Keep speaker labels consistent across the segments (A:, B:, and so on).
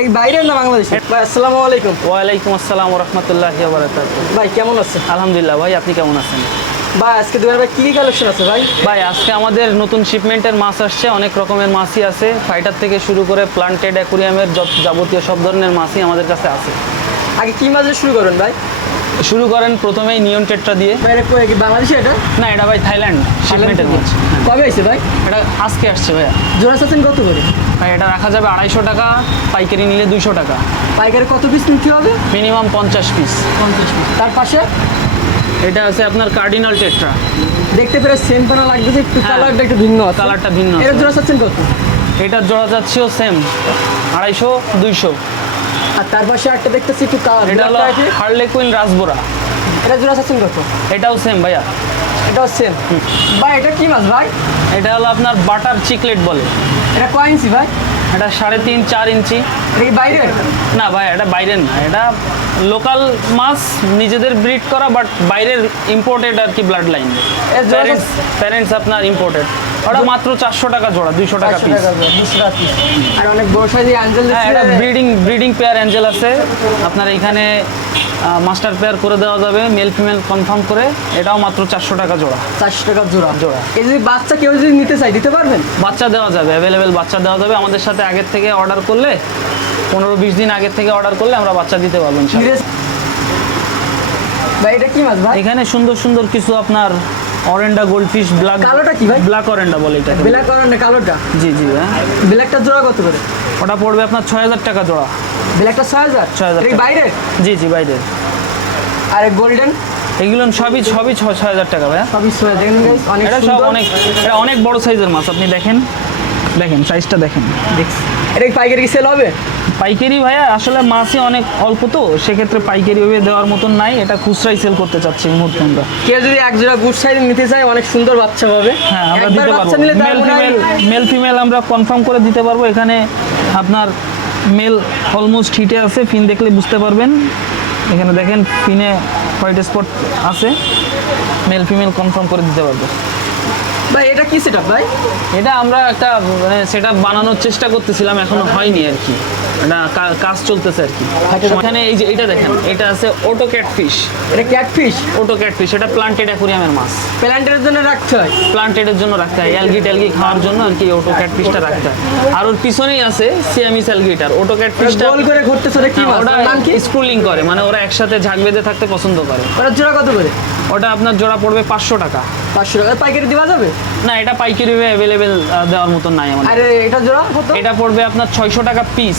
A: এই বাইরের না বাংলাদেশে ভাই আসসালামু আলাইকুম।
B: ওয়ালাইকুম আসসালাম রহমতুল্লাহ
A: ভাই কেমন আছেন?
B: আলহামদুলিল্লাহ ভাই আপনি কেমন আছেন?
A: ভাই আজকে দুবার ভাই কি কি কালেকশন আছে ভাই?
B: ভাই আজকে আমাদের নতুন শিপমেন্টের মাছ আসছে অনেক রকমের মাছই আছে। ফাইটার থেকে শুরু করে প্লান্টেড অ্যাকুরিয়ামের যাবতীয় সব ধরনের মাছই আমাদের কাছে আছে।
A: আগে কি মাছ দিয়ে শুরু করেন ভাই?
B: শুরু করেন প্রথমেই নিয়ন টেট্রা দিয়ে।
A: ভাই এটা বাংলাদেশে এটা?
B: না এটা ভাই থাইল্যান্ড শিপমেন্টের মাছ।
A: কবে আইছে ভাই?
B: এটা আজকে আসছে ভাইয়া।
A: জোড়া চাচ্ছেন কত করে?
B: ভাই এটা রাখা যাবে আড়াইশো টাকা পাইকারি নিলে দুইশো টাকা।
A: পাইকারি কত পিস নিতে হবে?
B: মিনিমাম পঞ্চাশ পিস
A: পঞ্চাশ পিস তার পাশে?
B: এটা আছে আপনার কার্ডিনাল টেট্রা
A: দেখতে পেরে সেম পানা লাগবে যে একটু
B: হ্যাঁ।
A: কালারটা একটু ভিন্ন
B: কালারটা ভিন্ন
A: এটা জোড়া চাচ্ছেন কত?
B: এটার জোড়া যাচ্ছেও সেম আড়াইশো দুইশো।
A: আর তার পাশে একটা দেখতেছি একটু
B: এটা হলো হার্লে কুইন রাসবোরা
A: এটা জোড়া চাচ্ছেন কত
B: এটাও সেম ভাইয়া।
A: এটাও সেম ভাই এটা কি মাছ ভাই?
B: এটা হলো আপনার বাটার চিকলেট বলে।
A: এটা কয় ইঞ্চি ভাই?
B: এটা সাড়ে তিন চার ইঞ্চি।
A: কি বাইরে
B: না ভাই এটা বাইরের না। এটা লোকাল মাছ নিজেদের ব্রিড করা বাট বাইরের ইম্পোর্টেড আর কি ব্লাড লাইন প্যারেন্টস আপনার ইম্পোর্টেড ওটা মাত্র চারশো টাকা জোড়া দুইশো টাকা পিস
A: দুশো টাকা আর অনেক বড় সাইজের অ্যাঞ্জেল
B: হ্যাঁ এটা ব্রিডিং ব্রিডিং পেয়ার অ্যাঞ্জেল আছে। আপনার এখানে মাস্টার পেয়ার করে দেওয়া যাবে মেল ফিমেল কনফার্ম করে। এটাও মাত্র চারশো টাকা জোড়া।
A: চারশো টাকা জোড়া।
B: জোড়া।
A: এই যদি বাচ্চা কেউ যদি নিতে চাই দিতে পারবেন?
B: বাচ্চা দেওয়া যাবে অ্যাভেলেবেল বাচ্চা দেওয়া যাবে। আমাদের সাথে আগের থেকে অর্ডার করলে পনেরো বিশ দিন আগের থেকে অর্ডার করলে আমরা বাচ্চা দিতে পারব
A: ভাই এটা কি মাছ ভাই?
B: এখানে সুন্দর সুন্দর কিছু আপনার অরেন্ডা গোল্ডফিশ ব্ল্যাক
A: কালোটা কি ভাই?
B: ব্ল্যাক অরেন্ডা বলে এটা
A: ব্ল্যাক না কালোটা?
B: জি জি হ্যাঁ
A: ব্ল্যাকটা জোড়া কত করে?
B: ওটা পড়বে আপনার ছয় হাজার টাকা জোড়া।
A: ব্ল্যাকটা ছয় হাজার?
B: ছয় হাজার
A: বাইরে
B: জি জি বাইরে
A: আর গোল্ডেন
B: এগুলো সবই সবই ছয় হাজার টাকা ভাইয়া।
A: সবই ছয় হাজার। অনেক
B: এটা সব। অনেক এটা অনেক বড় সাইজের মাছ আপনি দেখেন। দেখেন সাইজটা দেখেন।
A: দেখছি। এটা পাইকারি কি সেল হবে?
B: পাইকারি ভাইয়া আসলে মাছই অনেক অল্প তো সেক্ষেত্রে পাইকারি ভাবে দেওয়ার মতন নাই এটা খুচরাই সেল করতে চাচ্ছি এই মুহূর্তে আমরা।
A: কেউ যদি এক জোড়া গুড সাইজ নিতে চায় অনেক সুন্দর বাচ্চা পাবে।
B: হ্যাঁ আমরা দিতে পারব। মেল ফিমেল মেল ফিমেল আমরা কনফার্ম করে দিতে পারব। এখানে আপনার মেল অলমোস্ট হিটে আছে ফিন দেখলে বুঝতে পারবেন। এখানে দেখেন ফিনে হোয়াইট স্পট আছে। মেল ফিমেল কনফার্ম করে দিতে পারব।
A: ভাই এটা কি সেটা ভাই?
B: এটা আমরা একটা মানে সেটা বানানোর চেষ্টা করতেছিলাম এখনও হয়নি আর কি। এটা কাজ চলতেছে আর কি। এখানে এই যে এটা দেখেন এটা আছে অটো ক্যাটফিশ
A: এটা ক্যাটফিশ
B: অটো ক্যাটফিশ এটা প্লান্টেড অ্যাকুরিয়ামের মাছ।
A: প্ল্যান্টের জন্য রাখতে হয়?
B: প্লান্টেডের জন্য রাখতে হয় অ্যালগি ট্যালগি খাওয়ার জন্য আর কি অটো ক্যাটফিশটা রাখতে হয়। আর ওর পিছনেই আছে সিয়ামিস অ্যালগিটার অটো ক্যাটফিশটা
A: গোল করে ঘুরতেছে ওটা কি মাছ?
B: ওটা স্ক্রুলিং করে মানে ওরা একসাথে ঝাঁক বেঁধে থাকতে পছন্দ করে।
A: ওটা জোড়া কত করে?
B: ওটা আপনার জোড়া পড়বে পাঁচশো টাকা।
A: পাঁচশো টাকা। পাইকারি দেওয়া যাবে?
B: না এটা পাইকারি অ্যাভেলেবেল দেওয়ার মতন নাই আমাদের।
A: আর এটা জোড়া কত?
B: এটা পড়বে আপনার ছয়শো টাকা পিস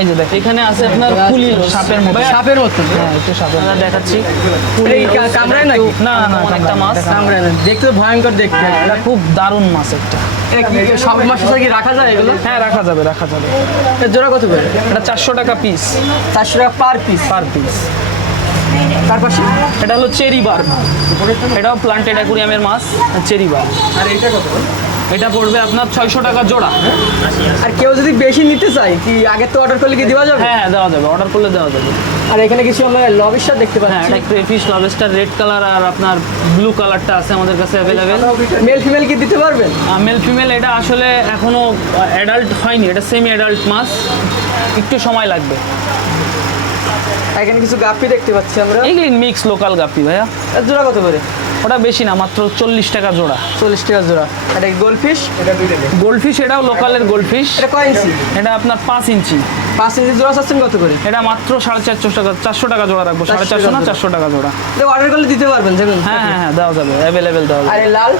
B: এই যে দেখ এখানে আছে আপনার কুলি সাপের মতো।
A: সাপের মতো
B: হ্যাঁ একটু সাপের মতো। দেখাচ্ছি।
A: এটা কামড়ায় নাকি?
B: না না একটা মাছ।
A: কামড়ায় না দেখতে ভয়ঙ্কর দেখতে।
B: এটা খুব দারুণ মাছ একটা।
A: সব মাসে কি রাখা যায় এগুলো?
B: হ্যাঁ রাখা যাবে রাখা যাবে।
A: জোড়া কত করে?
B: এটা চারশো টাকা পিস
A: চারশো টাকা পার পিস
B: পার পিস
A: তার পাশে?
B: এটা হলো চেরি বার। এটাও প্লান্টেড অ্যাকুরিয়ামের মাছ চেরি বার।
A: আর এটা কত?
B: এটা পড়বে আপনার ছয়শো টাকা জোড়া।
A: আর কেউ যদি বেশি নিতে চায় কি আগে তো অর্ডার করলে কি দেওয়া যাবে?
B: হ্যাঁ দেওয়া যাবে অর্ডার করলে দেওয়া যাবে।
A: আর এখানে কিছু আমরা লবিস্টার দেখতে
B: হ্যাঁ
A: পাচ্ছি।
B: এটা ক্রেফিশ লবেস্টার রেড কালার আর আপনার ব্লু কালারটা আছে আমাদের কাছে অ্যাভেলেবেল
A: মেল ফিমেল কি দিতে পারবেন?
B: মেল ফিমেল এটা আসলে এখনও অ্যাডাল্ট হয়নি এটা সেমি অ্যাডাল্ট মাছ। একটু সময় লাগবে।
A: এখানে কিছু গাপ্পি দেখতে পাচ্ছি আমরা।
B: এগুলি মিক্স লোকাল গাপ্পি ভাইয়া।
A: জোড়া কত করে?
B: ওটা বেশি না মাত্র চল্লিশ টাকা জোড়া।
A: চল্লিশ টাকা জোড়া। এটা দুইটা
B: গোল্ডফিশ এটাও লোকালের গোল্ডফিশ
A: এটা কয় ইঞ্চি?
B: এটা আপনার পাঁচ ইঞ্চি।
A: পাঁচ ইঞ্চি জোড়া চাচ্ছেন কত করে?
B: এটা মাত্র সাড়ে চারশো টাকা চারশো টাকা জোড়া রাখব। সাড়ে চারশো না চারশো টাকা জোড়া।
A: অর্ডার করলে দিতে পারবেন
B: হ্যাঁ হ্যাঁ হ্যাঁ দেওয়া যাবে অ্যাভেলেবেল দেওয়া যাবে।
A: লাল?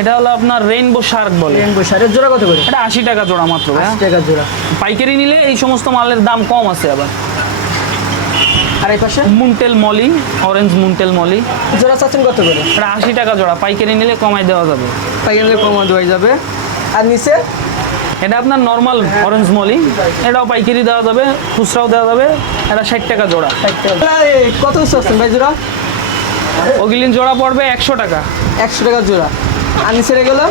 B: এটা হলো আপনার রেইনবো শার্ক বলে।
A: রেনবো শাড়ির জোড়া কত করে?
B: এটা আশি টাকা জোড়া মাত্র ভাইয়া
A: আশি টাকা জোড়া।
B: পাইকারি নিলে এই সমস্ত মালের দাম কম আছে আবার।
A: আর এই পাশে?
B: Moontail molly orange moontail molly.
A: জোড়া চাচ্ছেন কত করে?
B: এটা আশি টাকা জোড়া পাইকারি নিলে কমাই দেওয়া যাবে।
A: পাইকারি কমা দেওয়া যাবে। আর নিচে?
B: এটা আপনার নর্মাল অরেঞ্জ মলি এটাও পাইকারি দেওয়া যাবে খুচরাও দেওয়া যাবে এটা ষাট টাকা জোড়া।
A: কত চাচ্ছেন ভাই জোড়া?
B: ওগুলিন জোড়া পড়বে একশো টাকা।
A: একশো টাকা জোড়া। আর নিচের এগুলো?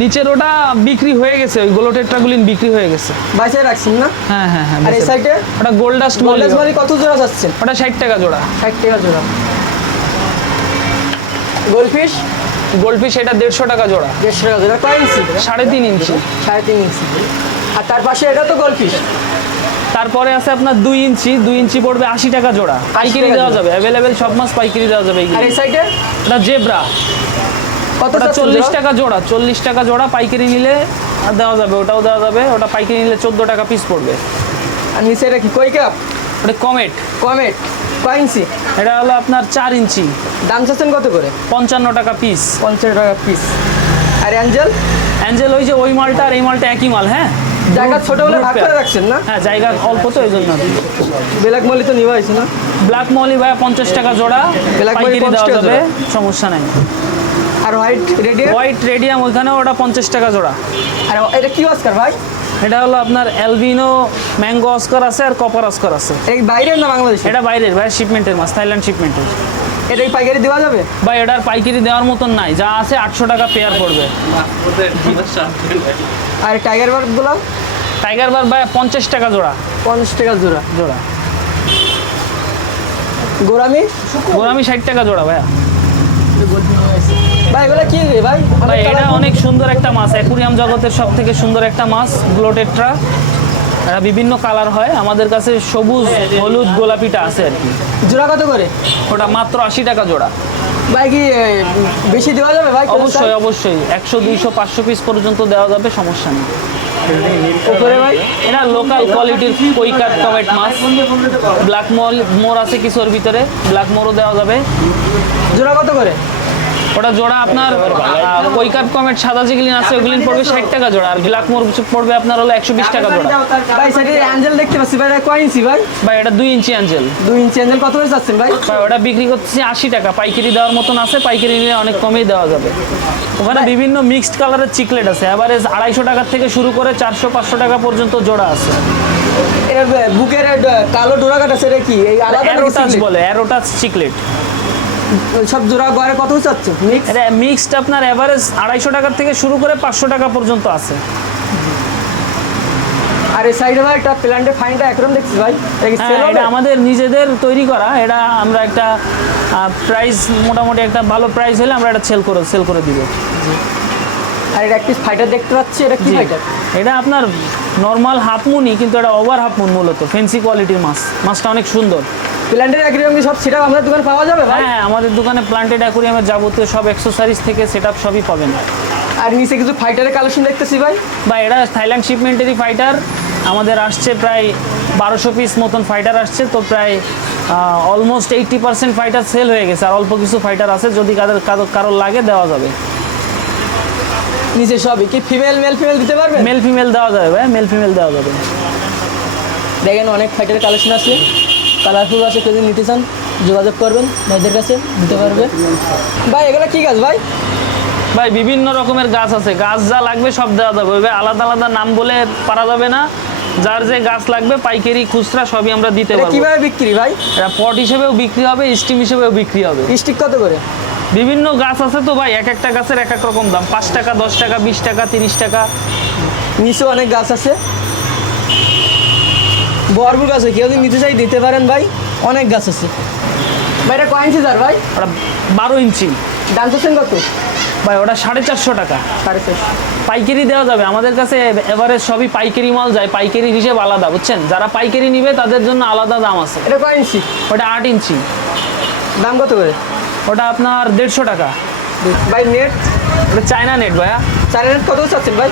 B: নিচের ওটা বিক্রি হয়ে গেছে ওই গোলো টেট্রাগুলিন বিক্রি হয়ে গেছে।
A: বাইশে রাখছেন না?
B: হ্যাঁ হ্যাঁ হ্যাঁ
A: আর এই সাইডে?
B: ওটা গোল্ডাস্ট
A: গোল্ডেস মারি কত জোড়া যাচ্ছে?
B: ওটা ষাট টাকা জোড়া।
A: ষাট টাকা জোড়া। গোলফিশ
B: গোল্ডফিশ এটা দেড়শো টাকা জোড়া।
A: দেড়শো টাকা জোড়া। কয় ইঞ্চি?
B: সাড়ে তিন ইঞ্চি।
A: সাড়ে তিন ইঞ্চি। আর তার পাশে এটা তো গোলফিশ
B: তারপরে আছে আপনার দুই ইঞ্চি দুই ইঞ্চি পড়বে আশি টাকা জোড়া। পাইকারি দেওয়া যাবে অ্যাভেলেবেল সব মাছ পাইকারি দেওয়া যাবে
A: আর এই সাইডে?
B: এটা জেব্রা। ওটা চল্লিশ টাকা জোড়া চল্লিশ টাকা জোড়া পাইকারি নিলে আর দেওয়া যাবে ওটাও দেওয়া যাবে ওটা পাইকারি নিলে চোদ্দ টাকা পিস পড়বে।
A: আর নিচে এটা কি কই কাপ
B: ওটা কমেট
A: কমেট কয় ইঞ্চি?
B: এটা হলো আপনার চার ইঞ্চি।
A: দাম চাচ্ছেন কত করে?
B: পঞ্চান্ন টাকা পিস
A: পঞ্চাশ টাকা পিস আর অ্যাঞ্জেল?
B: অ্যাঞ্জেল ওই যে ওই মালটা আর এই মালটা একই মাল হ্যাঁ?
A: জায়গা ছোট বলে ভাগ করে রাখছেন না?
B: হ্যাঁ জায়গা অল্প তো এই জন্য
A: বেলাক মলি তো নিবা হয়েছে না?
B: ব্ল্যাক মলি ভাইয়া পঞ্চাশ টাকা জোড়া পাইকারি
A: 50
B: দেওয়া যাবে সমস্যা নাই।
A: আর হোয়াইট রেডিয়াম
B: হোয়াইট রেডিয়াম ওইখানেও ওটা পঞ্চাশ টাকা জোড়া।
A: আর এটা কি অস্কার ভাই?
B: এটা হলো আপনার অ্যালবিনো ম্যাঙ্গো অস্কার আছে আর কপার অস্কার আছে।
A: কি বাইরের না বাংলাদেশে
B: এটা বাইরের ভাই শিপমেন্টের মাছ থাইল্যান্ড শিপমেন্টের
A: এটা পাইকারি দেওয়া যাবে?
B: বা এটার পাইকারি দেওয়ার মতন নাই। যা আছে আটশো টাকা পেয়ার পড়বে।
A: আর টাইগার বার্ডগুলো
B: টাইগার বার ভাই পঞ্চাশ টাকা জোড়া।
A: পঞ্চাশ টাকা জোড়া।
B: জোড়া।
A: গোরামি
B: গোরামি ষাট টাকা জোড়া ভাইয়া।
A: ভাই এগুলো কি ভাই?
B: ভাই এটা অনেক সুন্দর একটা মাছ। অ্যাকুরিয়াম জগতের সব থেকে সুন্দর একটা মাছ গ্লোটেট্রা এটা বিভিন্ন কালার হয়। আমাদের কাছে সবুজ হলুদ গোলাপিটা আছে আর কি।
A: জোড়া কত করে?
B: ওটা মাত্র আশি টাকা জোড়া।
A: ভাই কি বেশি দেওয়া যাবে ভাই
B: অবশ্যই অবশ্যই। একশো দুইশো পাঁচশো পিস পর্যন্ত দেওয়া যাবে সমস্যা নেই।
A: করে ভাই?
B: এটা লোকাল কোয়ালিটির কৈকার টমেট মাছ। ব্ল্যাক মোর আছে কিছুর ভিতরে। ব্ল্যাক মোরও দেওয়া যাবে।
A: জোড়া কত করে?
B: ওটা জোড়া আপনার কৈকার কমেট সাদা যেগুলিন আছে ওগুলিন পড়বে ষাট টাকা জোড়া। আর ব্ল্যাক মোর পড়বে আপনার হলো একশো বিশ টাকা জোড়া।
A: ভাই সাইডে অ্যাঞ্জেল দেখতে পাচ্ছি ভাই কয় ইঞ্চি ভাই?
B: বা এটা দুই ইঞ্চি অ্যাঞ্জেল
A: দুই ইঞ্চি অ্যাঞ্জেল কত করে চাচ্ছেন ভাই?
B: বা ওটা বিক্রি করতেছি আশি টাকা। পাইকারি দেওয়ার মতন আছে পাইকারি নিলে অনেক কমেই দেওয়া যাবে। ওখানে বিভিন্ন মিক্সড কালারের চিকলেট আছে। অ্যাভারেজ আড়াইশো টাকা থেকে শুরু করে চারশো পাঁচশো টাকা পর্যন্ত জোড়া আছে।
A: এর বুকের কালো ডোরা কাটা সেটা কি? এই আলাদা
B: বলে অ্যারোটাচ চিকলেট
A: সব জোড়া গড়ে কত চাচ্ছে?
B: এটা মিক্সড আপনার অ্যাভারেজ আড়াইশো টাকার থেকে শুরু করে পাঁচশো টাকা পর্যন্ত আছে।
A: আর এই সাইডে ভাই একটা প্ল্যান্টে ফাইনটা একরকম দেখছি ভাই। এটা
B: হ্যাঁ আমাদের নিজেদের তৈরি করা। এটা আমরা একটা প্রাইস মোটামুটি একটা ভালো প্রাইস হলে আমরা এটা সেল করে সেল করে দিব।
A: আর এটা একটি ফাইটার দেখতে পাচ্ছি এটা কি ফাইটার
B: এটা আপনার নর্মাল হাফ মুনি কিন্তু এটা ওভার হাফ মুন মূলত ফেন্সি কোয়ালিটির মাছ। মাছটা অনেক সুন্দর।
A: প্ল্যান্টের অ্যাকুরিয়াম সব সেটা আমাদের দোকানে পাওয়া যাবে
B: হ্যাঁ আমাদের দোকানে প্লান্টেড অ্যাকুরিয়ামের যাবতীয় সব এক্সেসরিজ থেকে সেট সবই পাবেন।
A: আর নিচে কিছু ফাইটারের কালেকশন দেখতেছি ভাই?
B: বা এটা থাইল্যান্ড শিপমেন্টেরই ফাইটার আমাদের আসছে প্রায় বারোশো পিস মতন ফাইটার আসছে তো প্রায় almost eighty percent fighter sale হয়ে গেছে। আর অল্প কিছু ফাইটার আছে যদি কাদের কারো- কারোর লাগে দেওয়া যাবে।
A: নিচে সবই কি ফিমেল মেল ফিমেল দিতে পারবেন?
B: মেল ফিমেল দেওয়া যাবে ভাই মেল ফিমেল দেওয়া যাবে।
A: দেখেন অনেক ফাইটারের কালেকশন আছে। কালারফুল আছে কেউ নিতে চান যোগাযোগ করবেন ভাইদের কাছে দিতে পারবে। ভাই এগুলো কি গাছ ভাই?
B: ভাই বিভিন্ন রকমের গাছ আছে। গাছ যা লাগবে সব দেওয়া যাবে। আলাদা আলাদা নাম বলে পারা যাবে না। যার যে গাছ লাগবে পাইকারি খুচরা সবই আমরা দিতে পারব।
A: কীভাবে বিক্রি ভাই?
B: এটা পট হিসেবেও বিক্রি হবে স্টিম হিসেবেও বিক্রি হবে।
A: স্টিক কত করে?
B: বিভিন্ন গাছ আছে তো ভাই এক একটা গাছের এক এক রকম দাম। পাঁচ টাকা দশ টাকা বিশ টাকা তিরিশ টাকা।
A: নিচে অনেক গাছ আছে। বরবুর গাছ আছে কেউ যদি নিতে চাই দিতে পারেন ভাই অনেক গাছ আছে। ভাই এটা কয়েন সিজার ভাই?
B: ওটা বারো ইঞ্চি।
A: দাম চাচ্ছেন কত?
B: ভাই ওটা সাড়ে চারশো টাকা।
A: সাড়ে চারশো।
B: পাইকারি দেওয়া যাবে। আমাদের কাছে এভারেজ সবই পাইকারি মাল যায় পাইকারি হিসেবে আলাদা বুঝছেন? যারা পাইকারি নিবে তাদের জন্য আলাদা দাম আছে।
A: এটা কয় ইঞ্চি?
B: ওটা আট ইঞ্চি।
A: দাম কত করে?
B: ওটা আপনার দেড়শো টাকা।
A: ভাই নেট
B: ওটা চায়না নেট ভাইয়া।
A: চার নেট কত চাচ্ছেন ভাই?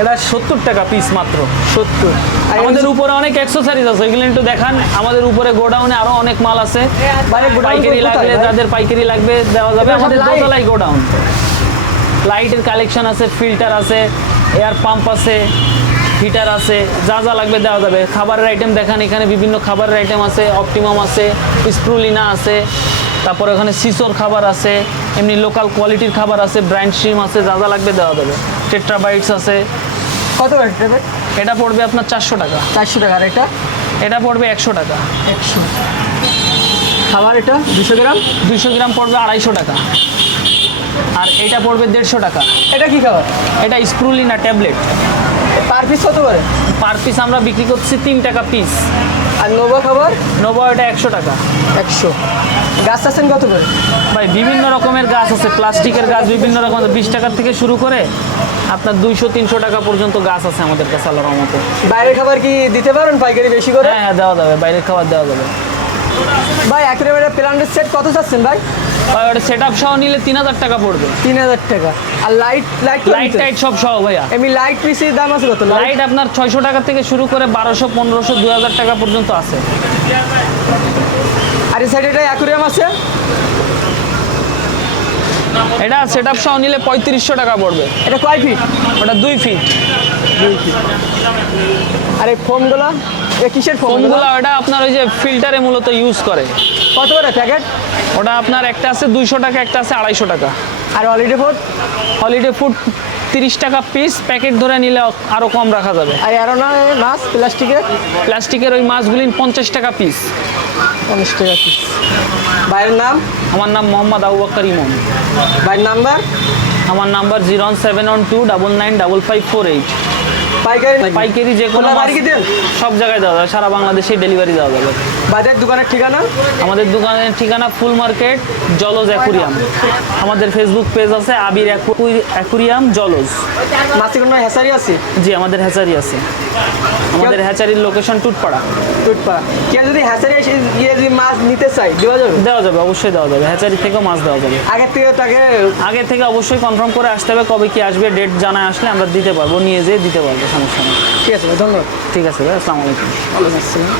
B: এটা সত্তর টাকা পিস মাত্র।
A: সত্তর।
B: আমাদের উপরে অনেক অ্যাক্সেসরিজ আছে এগুলো একটু দেখান। আমাদের উপরে গোডাউনে আরও অনেক মাল আছে।
A: ভাই,
B: পাইকারি লাগলে যাদের পাইকারি লাগবে দেওয়া যাবে। আমাদের? দোতলাই গোডাউন লাইটের কালেকশন আছে ফিল্টার আছে এয়ার পাম্প আছে হিটার আছে যা যা লাগবে দেওয়া যাবে। খাবারের আইটেম দেখান এখানে বিভিন্ন খাবারের আইটেম আছে অপটিমাম আছে স্প্রুলিনা আছে তারপর এখানে সিসোর খাবার আছে এমনি লোকাল কোয়ালিটির খাবার আছে ব্র্যান্ড স্ট্রিম আছে যা যা লাগবে দেওয়া যাবে। টেট্রাবাইটস আছে।
A: কত করে এটা
B: পড়বে আপনার চারশো টাকা।
A: চারশো টাকা। আর এটা?
B: এটা পড়বে একশো টাকা।
A: একশো। খাবার এটা? দুশো গ্রাম?
B: দুশো গ্রাম পড়বে আড়াইশো টাকা। আর এটা পড়বে দেড়শো টাকা।
A: এটা কি খাবার?
B: এটা স্প্রুলিনা ট্যাবলেট
A: পার পিস কত করে?
B: পার পিস আমরা বিক্রি করছি তিন টাকা পিস
A: আর নোভা খাবার?
B: নোভা এটা একশো টাকা।
A: একশো। গাছ আছেন কত করে?
B: ভাই বিভিন্ন রকমের গাছ আছে। প্লাস্টিকের গাছ বিভিন্ন রকমের। বিশ টাকার থেকে শুরু করে আপনার দুইশো তিনশো টাকা পর্যন্ত গাছ আছে আমাদের কাছে আল্লাহর মতো
A: বাইরের খাবার কি দিতে পারেন পাইকারি বেশি করে?
B: হ্যাঁ হ্যাঁ দেওয়া যাবে। বাইরের খাবার দেওয়া যাবে।
A: ভাই একেবারে প্ল্যান্টের সেট কত চাচ্ছেন ভাই?
B: ভাই ওটা সেট আপ সহ নিলে তিন হাজার টাকা পড়বে।
A: তিন হাজার টাকা। আর লাইট লাইট
B: লাইট টাইট সব সহ ভাইয়া।
A: এমনি লাইট পিসের দাম আছে কত? লাইট
B: আপনার ছয়শো টাকা থেকে শুরু করে বারোশো পনেরোশো দু হাজার টাকা পর্যন্ত আছে।
A: আর এই সাইডে এটা অ্যাকুরিয়াম আছে?
B: এটা সেট আপ সহ নিলে পঁয়ত্রিশশো টাকা পড়বে।
A: এটা কয় ফিট
B: ওটা দুই ফিট
A: আর এই ফোমগুলো এ কিসের ফোম
B: ফোনগুলো ওটা আপনার ওই যে ফিল্টারে মূলত ইউজ করে।
A: কত করে প্যাকেট
B: ওটা আপনার একটা আছে দুইশো টাকা একটা আছে আড়াইশো টাকা।
A: আর হলিডে ফুড
B: হলিডে ফুড তিরিশ টাকা পিস প্যাকেট ধরে নিলে আরও কম রাখা যাবে।
A: আর আরও না মাছ প্লাস্টিকের?
B: প্লাস্টিকের ওই মাছগুলি পঞ্চাশ টাকা পিস
A: পঞ্চাশ টাকা পিস বাইরের নাম?
B: আমার নাম মোহাম্মদ আবু বাক্কার ইমন।
A: বাইরের নাম্বার?
B: আমার number zero one seven one two double nine double five four eight.
A: পাইকারি
B: পাইকারি যে কোনো? সব জায়গায় দেওয়া যাবে সারা বাংলাদেশে ডেলিভারি দেওয়া যাবে।
A: বাজার দোকানের ঠিকানা?
B: আমাদের দোকানের ঠিকানা ফুল মার্কেট জলজ অ্যাকুরিয়াম। আমাদের ফেসবুক পেজ আছে আবির অ্যাকু- অ্যাকুরিয়াম জলজ।
A: কোনো হ্যাসারি আছে?
B: জি আমাদের হেসারি আছে। আমাদের হ্যাচারির লোকেশন টুটপাড়া।
A: টুটপাড়া। কেউ যদি হ্যাচারি এসে গিয়ে যদি মাছ নিতে চাই দেওয়া যাবে?
B: দেওয়া যাবে অবশ্যই দেওয়া যাবে। হ্যাচারি থেকেও মাছ দেওয়া যাবে।
A: আগের থেকে তাকে
B: আগে থেকে অবশ্যই কনফার্ম করে আসতে হবে কবে কি আসবে ডেট জানায় আসলে আমরা দিতে পারব নিয়ে যেয়ে দিতে পারব সমস্যা নেই।
A: ঠিক আছে ধন্যবাদ।
B: ঠিক আছে ভাই আসসালামু আলাইকুম।
A: ওয়ালাইকুম আসসালাম।